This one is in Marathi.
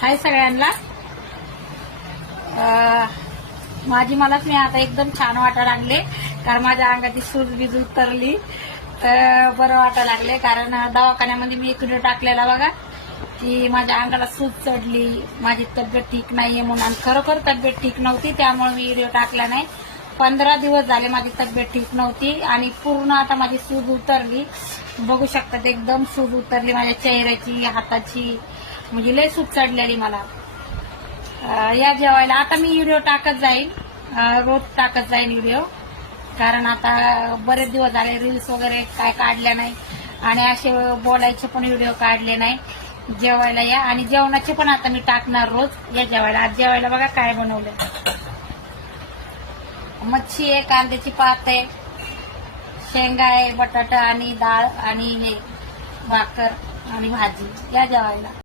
हाय सगळ्यांना. मलाच मी आता एकदम छान वाटायला लागले, कारण माझ्या अंगाची सूज बीज उतरली तर बरं वाटायला लागले. कारण दवाखान्यामध्ये मी एक व्हिडिओ टाकलेला बघा की माझ्या अंगाला सूज चढली, माझी तब्येत ठीक नाहीये म्हणून. आणि खरोखर तब्येत ठीक नव्हती, त्यामुळे मी व्हिडिओ टाकला नाही. 15 दिवस झाले माझी तब्येत ठीक नव्हती आणि पूर्ण आता माझी सूज उतरली. बघू शकतात एकदम सूज उतरली माझ्या चेहऱ्याची, हाताची, म्हणजे लय सूज चढलेली मला. या जेवायला आता मी व्हिडिओ टाकत जाईन, रोज टाकत जाईन व्हिडिओ, कारण आता बरेच दिवस झाले रील्स वगैरे काय काढल्या नाही आणि असे बोलायचे पण व्हिडिओ काढले नाही. जेवायला या, आणि जेवणाचे पण आता मी टाकणार रोज. या जेवायला. आज जेवायला बघा काय बनवलं. मच्छी आहे, कांद्याची पात आहे, शेंगा आहे, बटाटा आणि डाळ आणि हे भाकर आणि भाजी. या जेवायला.